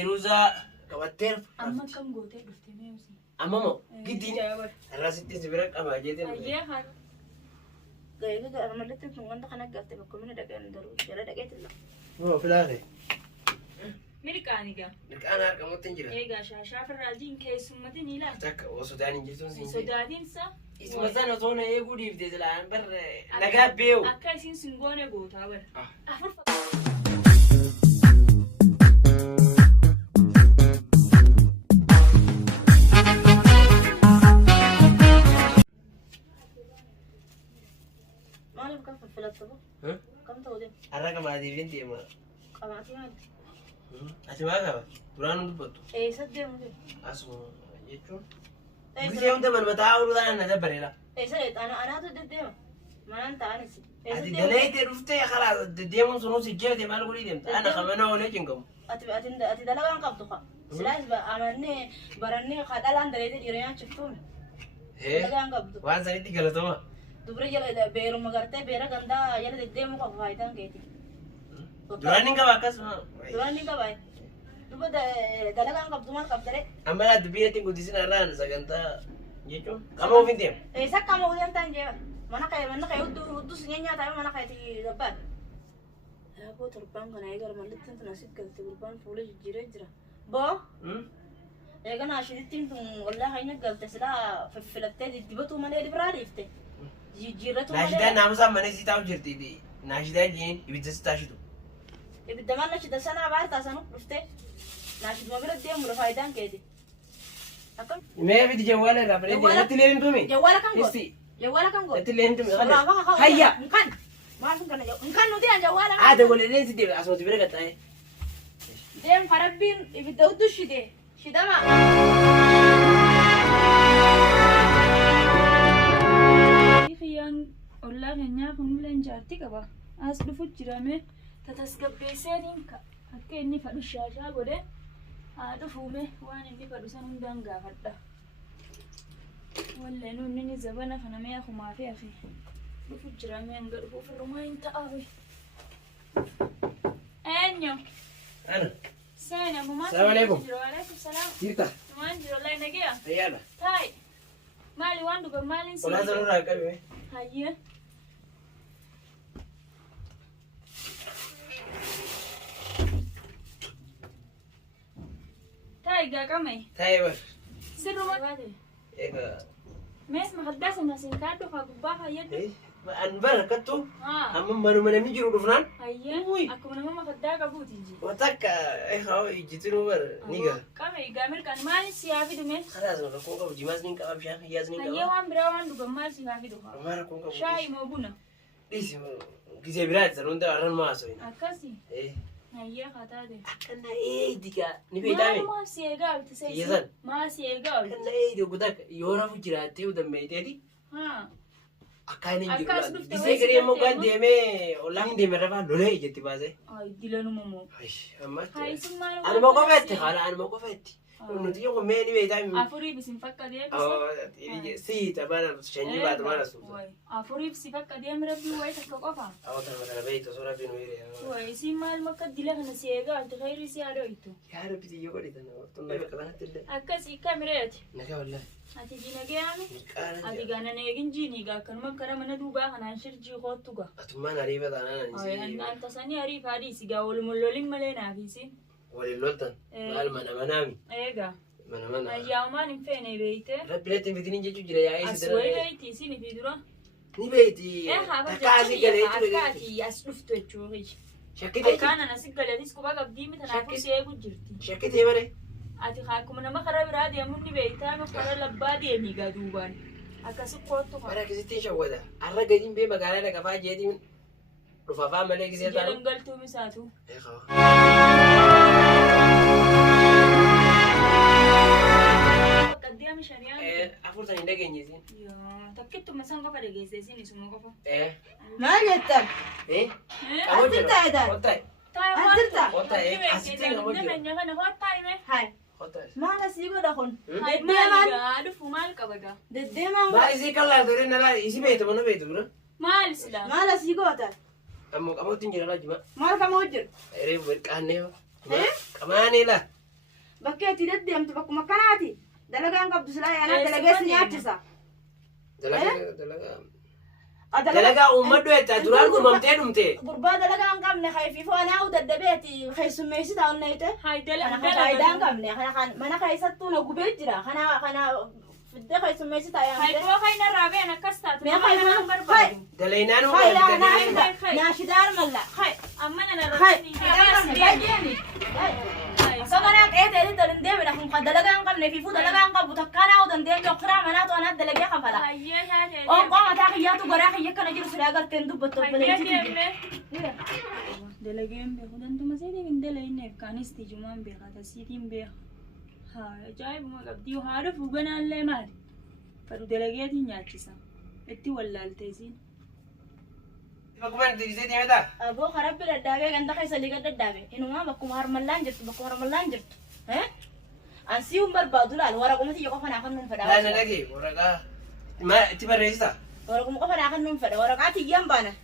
فيروزة كواتير أما كم قوتي دفتي ميوسي أمامو قدي الراسيتي زبرك أما جيتين أيه هذا gaya ga armalita tun wanda kana gafte ba kuma daga ndaro yara daga tilla هو في الآخر ميركاني جا لك أنا أركب متنجرة إيه جاشا شاف الراجين كيس مدني لا تك وسوداني جيتون سين سودادين سا اسمه زنا زونا يقول يفدي الآن بر نجاب بيو أكايسين سنغونة قوتا بر أفر ما له كم في الطبق ها كم تودي الرقم هذه بنتي ما قمعتي ما أسمع كذا ترانو دبتو ايه صدق مدي أسمع يجون ايه بس يوم ده من بتاعه أنا دبر لا ايه صدق انا هتدد ما انت انسي هذه دليت رفتي خلاص ديمون سنوس الجهة ما نقول يديم أنا خمنا ولا جنكم ati dalagan qabto ka silaas ba amanne baranne khadalan dalete jiraya chiftun هي dalagan qabto وان سنتي قالت ما dubre jala beru magarte bera ganda yala dedde mo ka faidan keti durani ka bakas ma duran ni ka bay duba dalagan qabto man qabtare amma la dubiya tin gudisin aran saganta yecho kamo fintim eh sakka mo udan tanje mana kay uddu sinya ta mana kay ti dabban abo turban kana igar malitin tunasib kalte turban fule jira jira bo egan ashidittin tun wallahi ayna galte sila filatte dibatu male librari ifte jiratu nashida namusa mane sitaw jirti di nashida jin ibidda stashidu ibidda man nashida sana barta sanu ifte nashid mabira dem lo faidan kedi akam me bidi jawala la bari di tilen tumi jawala kan go isti jawala kan go tilen tumi hayya kan ما كنا kan nudi an jawala ada wala len sidi asma tibere gatai dem farabin ibidda uddu shide shidama خيان والله غنيا كنولن جارتي كبا أصل فجرامه تتسقبيسين كأكيد إني فدو الشاشة قده هذا فومه وأنا إني فدو سنون غافدا ولا إنه إني زبانة فنامي أخو ما في أخي فجرامه أنقر فوف الرومين تأوي أنيو أنا سين أبو ما السلام عليكم. وعليكم السلام كيفك ما نجرو الله ينقيا يلا تاي مالي واندو بمالي ولا زرورا كبي هيا تاي قامي تايبر سر ما ايه مس مخدس الناس كادو خباها يد ايه an barakatu ها amma manu mana mi jiru dufnan هيا Ui. aku mana mama khadda ka buti ji wataka eh hawo jitiru bar niga kame gamir kan mali siyafi dume khalas na ko ka jimas nin ka absha yaz nin هيا ka wan bra wan duga mal siyafi duha mara ko ka shayi mo buna disi gize birat zarunda aran ma so ina akasi eh هيا خدade kana eh diga ni be dame ما سيغا تسي Yazan. ما سيغا kana eh do gudak yora fu jirate u da me dedi ها akani jiru Akkas dufte dise wai gare mo sigarte gan mo. deme olang de mera ba lole jetti baze ay dilanu momo ay amma hay summa ana mo ko fetti hala ana mo ko fetti nuti yo me ni be dame afuri bisin fakka de oh si tabana shanji ba tabana su afuri bisin fakka de mrabbi wai takka qofa awata mara beito sura binu ire wai simal makka dilana siega alta khairi si ado itu يا رب دي يقولي ده انا طلع كمان تلا akasi kamirati نكا والله ati jina gami انا ati gana ne gin jini ga kan makara mana duba kana shirji hotuga اتما نريبه انا ay نسي anta sani ari fadi siga wal mulolin malena fisi ولي لولتن قال ما انا منامي ega ما انا منام ay yawman fene beite رب لا تنفتني جيجو جري يا ايش aswai beiti sini bidura ني بيتي eh haba تكاسي قال akati asduftu churi شكيتي kana nasigale disku baga bdimi tana ku segu jirti شكيتي مري ati hakuma nama khara birade munni beita no khara labadi mi gaduban akasi qoto انا كزيتي شودا الرجل بي مقاله لك فاجيتي من رفافا ملك زي ده jalan galtu misatu اي خو qaddiya mishariyan افورتني دغ نيزين yo takkitu masan qafa degese sini sumo qafa ايه ما جتا ايه أنت هذا. قطعي tay Antirta. قطعي حسيتني ne قبل men yana hot tay me هاي قطعي ما نسيبه دخون hay mal ga du fumal kabaga ددما ما يزي كلا دورين لا يسي بيت من بيت برا mal sila ما نسيبه تا أمو تنجر لا جماعة ما لك موجر ريب بركانه كمان لا bakkeetti deddeemtu bakkuma kanaati dalagaan qabdu silaa yaanaa dalagees nyaachisa dalagaa uummadhu jettee duraan gumamtee dhumte gurbaa dalagaa hin qabne kayfiifoo anaa daddabeeti keessummeessita onnayte faayidaa hin qabne kana mana keessattuu na gubee jira kana fidde keessummeessita yaamte kayna raabeen akkas taate mee kayna barbaadu dalaynaan naashidaar malla ammana narratti Soalnya kayak tadi terendam, dah kumpat dalagang kam nefifu dalagang kam buta kana udan dia jokra mana tu anak dalagnya kam pala. Oh, kau mata kaya tu berak kaya kan aja sudah agar tentu betul betul. Dalagyan be kudan tu masih dia dalagin ne kanis ti cuma be kata si tim be. Ha, jai bunga kabdi harus bukan alle mal. Paru dalagya ti nyachisa. Etti wallal tezin. Bakuman dirisay dia mata. Abo harap bila dawe ganda kaya saligat dawe. Inuma bakum harman lanjut, bakum harman lanjut. Eh? Ansi umbar badulal, wara kumati yoko fana akan numpada. Lana lagi, wara ma tiba resita. Wara kumu fana akan numpada, wara kati yam bana.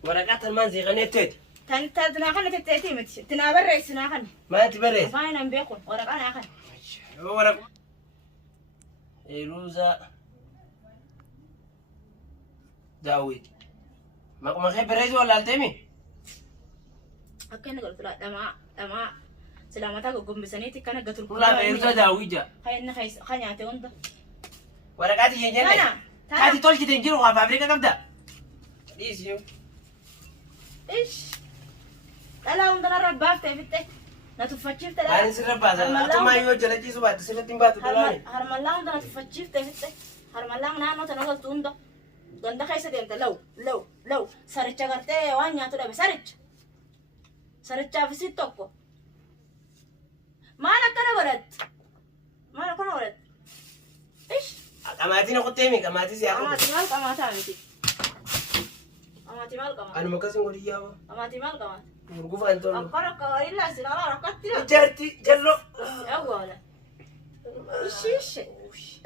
Wara katan man ziqane tet. Tan akan teteti mati. Tinabar rais akan. Ma tiba res. Fine am bekon, wara kan akan. Wara Eruza Dawid. Mak makai beres wala altemi. Akan kalau telah dama selamat aku gombesani ti kana gatul Kula Eruza Dawid ja. Kayaknya kayaknya teh untuk. Wara kati yenyen. Kati tol kita injiro ka fabrika kamda. Disiyo. Ish. Ala undana rabbaf teh bitte. Natufachif teh. Ani sirabbaza. Atuma yo jalaji subat silatin batu dalani. Harmalang undana tufachif teh bitte. Harmalang nano tanagal tundo. Ganda kaisa dia low. Sarich agarte wanya tu dah sarich. Sarich avisi toko. Mana kana warat. Ish. Kamati na kutemi, kamati siya ako. Amati mal kamati. Ano makasin ko diya ba? Amati mal kamati. Murgufa anton. Akara kawarilla sinara rakatira. Jarti, jallo. Awala.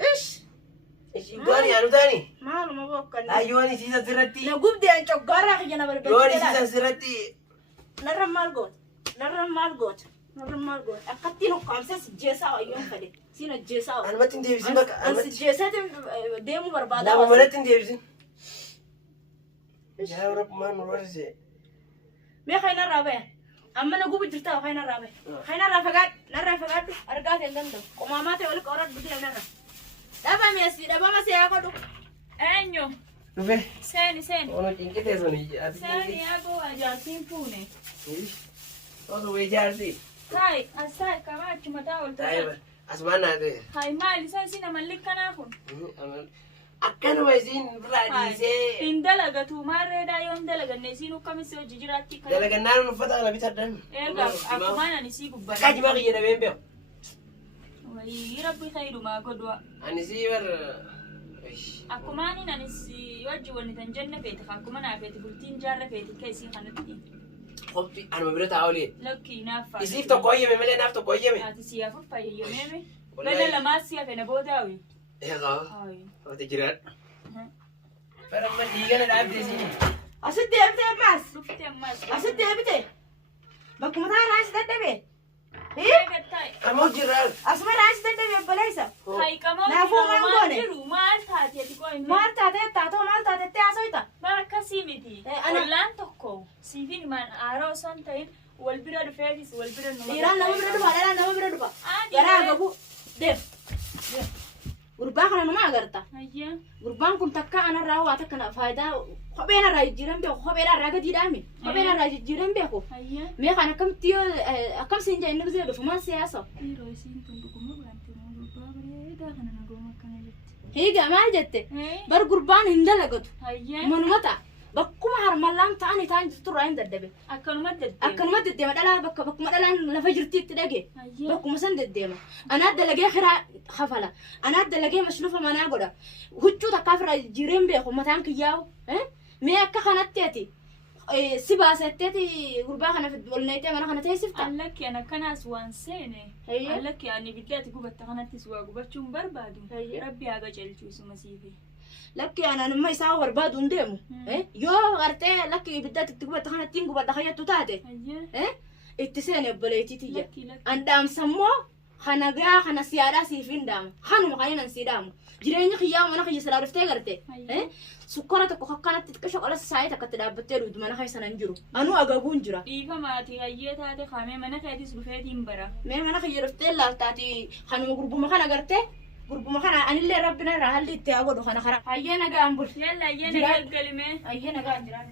Ish. Dani, ano Dani? Malu mabokkan. Ayo ani sisa sirati. Na gubde an chogara kiyana bal Yo ani sisa sirati. Narramal got. Akati no kamsa jesa ayon kade. Sino jesa. Ano matin devisin baka? An jesa tem demu barbada. Dama malatin devisin. Ya rap man warse. Me khayna rabe. Amma na gubu jirta khayna rabe. Khayna rafagat, narrafagat argat endando. Ko mamate wal korat budi nara. Daba masi ako do. Enyo. Rufe. Seni. Ono kinkite soni. Seni ako aja simpune. Ish. Ono we jarti. Hai, asai kama cuma tahu Tayo. Asmana de. Hai mali saya sih nama likan aku. Akkanu waisin radise. Indalaga tu mare da yon dalaga nesinu kami sio jijirati kan. Dalaga nanu fata na bitadan. Ega aku mana ni si gubba. Kaji maki yeda bembe. Wai rabbi khairu ma godwa. Ani si bar. Aku mani nani si wajji wani tanjanna feti aku mana feti bultin jarra feti kai si khanati. Qofti anu mabirata awli. Lucky nafa. Isif to koyeme mele naf to koyeme. Ati siya fa yememe. Bala lama siya fe na bodawi. Ega. Ai. Oti jirat. Pero man diga na abdi sini. Asit debte mas. Lufte mas. Asit debte. Bakumata rais dadebe. Ega tai. Amo jirat. Asma rais dadebe balaisa. Hai kamo. Na fu man gone. Mal thati ati ko ime. Marta te asoita. Baraka simiti. Ana Lan tokko. Sivin man aro sontain walbira de fetis walbira no. Iran nama bira dupa. Adi. Gara gabu deb. Gurbaan kana nama agarta. Ayya. Gurbaan kun takka ana rawa takka na faida khobeena raa jiran be khobeena raa gadi dami. Khobeena raa jiran be ko. Ayya. Me kana kam tiyo akam sinja inna bize do fuma siyasa. Iro isin tundu kuma bulanti mo babare da kana na goma kana jette. Higa mal jette. Hey. Bar gurbaan hinda lagatu. Ayya. Manumata bakkuma harmalaan ta'ani ta'an turraa hin daddabe. Akkanuma dadde. Akkanuma deddeema dhalaa bakkuma dhalaan lafa jirtiitti dhage. Ayya. Bakkuma san deddeema. Anaa dalagee kiraa hafala. Anaa dalagee mashlufa manaa godha. Huccuu takkaa fira jireen beeku mataan kiyyaa'u. Mee akka kanatti ati si baasetteeti gurbaa kana olneetee mana kana teessifta. Allakki ana kanaas waan seene. Ayya. Allakki ani biddaati gubatta kanattis waa gubachuun barbaadu. Ayya. Rabbi haga calchiisu masiifi. Lakki ananumma isaa barbaadu hin deemu. Yoo gartee lakki ibiddaatti itti gubatta kanattiin gubadha kayyattu taate. Ayya. Itti seene obboleettii tiyya. Lakki. An dhaamsammoo خنا جا خنا سيارة سيفين دام خانو مخانين نسيدام جريني خيام أنا خي سلارف تيجرته سكرتك وخكانة تتكشف على ساعتها كتداب بتلود ما أنا خي سننجرو أنا أجابون جرا إيفا ما تغيّت هذا خامة ما نكادي سلفيتين برا ما أنا خي رفتي لا تاتي خانو غربو ما خنا جرته غربو ما خنا أنا اللي ربنا راح اللي تياغو خنا خرا هيا نجا أمبر يلا يلا قلمي هيا نجا جرا